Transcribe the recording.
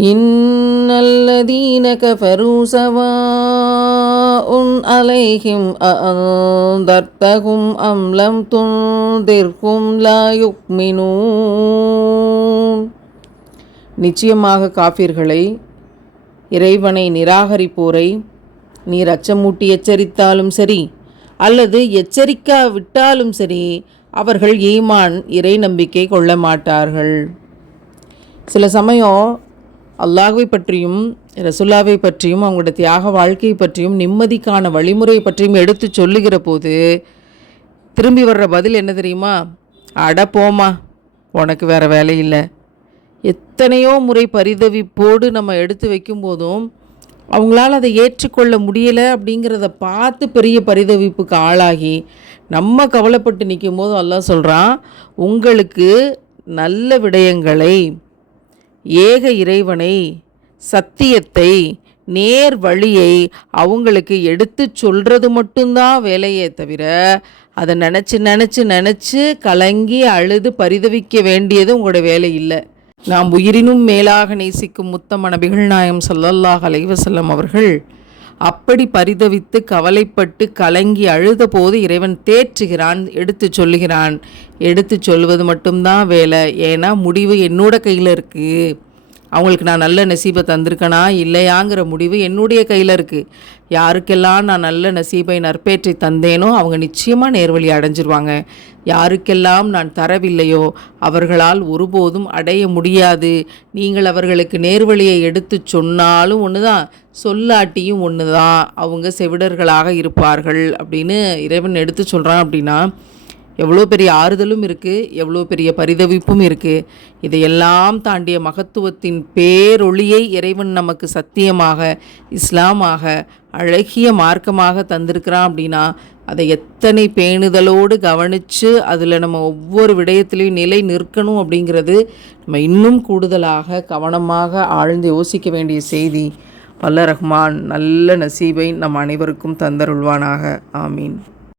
இன்னல்லதீன கஃபரு ஸவாஉன் அலைஹிம் அஅன்தர்தஹும் அம் லம் துன்திர்ஹும் லா யுக்மினூன். நிச்சயமாக காஃபிர்களை, இறைவனை நிராகரிப்போரை நீர் அச்சமூட்டி எச்சரித்தாலும் சரி அல்லது எச்சரிக்காவிட்டாலும் சரி, அவர்கள் ஈமான் இறை நம்பிக்கை கொள்ள மாட்டார்கள். சில சமயம் அல்லாஹ்வை பற்றியும் ரசூலுல்லாவை பற்றியும் அவங்களோட தியாக வாழ்க்கையை பற்றியும் நிம்மதிக்கான வழிமுறை பற்றியும் எடுத்து சொல்லுகிற போது திரும்பி வர்ற பதில் என்ன தெரியுமா? அட போமா, உனக்கு வேறு வேலை இல்லை. எத்தனையோ முறை பரிதவிப்போடு நம்ம எடுத்து வைக்கும்போதும் அவங்களால அதை ஏற்றுக்கொள்ள முடியலை அப்படிங்கிறத பார்த்து பெரிய பரிதவிப்புக்கு ஆளாகி நம்ம கவலைப்பட்டு நிற்கும் போது அல்லாஹ் சொல்கிறான், உங்களுக்கு நல்ல விடயங்களை, ஏக இறைவனை, சத்தியத்தை, நேர் வழியை அவங்களுக்கு எடுத்து சொல்கிறது மட்டும்தான் வேலையே தவிர அதை நினச்சி கலங்கி அழுது பரிதவிக்க வேண்டியது உங்களோட வேலை இல்லை. நாம் உயிரினும் மேலாக நேசிக்கும் முத்தம நபிகள் நாயகம் ஸல்லல்லாஹு அலைஹி வஸல்லம் அவர்கள் அப்படி பரிதவித்து கவலைப்பட்டு கலங்கி அழுத போது இறைவன் தேற்றுகிறான், எடுத்து சொல்லுகிறான். எடுத்து சொல்வது மட்டும்தான் வேலை. ஏன்னா முடிவு என்னோட கையில் இருக்குது. அவங்களுக்கு நான் நல்ல நசீபை தந்திருக்கனா இல்லையாங்கிற முடிவு என்னுடைய கையில் இருக்குது. யாருக்கெல்லாம் நான் நல்ல நசீபை நற்பேற்றை தந்தேனோ அவங்க நிச்சயமாக நேர்வழி அடைஞ்சிருவாங்க. யாருக்கெல்லாம் நான் தரவில்லையோ அவர்களால் ஒருபோதும் அடைய முடியாது. நீங்கள் அவர்களுக்கு நேர்வழியை எடுத்து சொன்னாலும் ஒன்று தான், சொல்லாட்டியும் ஒன்று தான், அவங்க செவிடர்களாக இருப்பார்கள் அப்படின்னு இறைவன் எடுத்து சொல்கிறான். அப்படின்னா எவ்வளோ பெரிய ஆறுதலும் இருக்குது, எவ்வளோ பெரிய பரிதவிப்பும் இருக்குது. இதையெல்லாம் தாண்டிய மகத்துவத்தின் பேரொளியை இறைவன் நமக்கு சத்தியமாக, இஸ்லாமாக, அழகிய மார்க்கமாக தந்திருக்கிறான். அப்படின்னா அதை எத்தனை பேணுதலோடு கவனித்து அதில் நம்ம ஒவ்வொரு விடயத்திலையும் நிலை நிற்கணும் அப்படிங்கிறது நம்ம இன்னும் கூடுதலாக கவனமாக ஆழ்ந்து யோசிக்க வேண்டிய செய்தி. வல்ல ரஹ்மான் நல்ல நசீபை நம் அனைவருக்கும் தந்தருள்வானாக. ஆமீன்.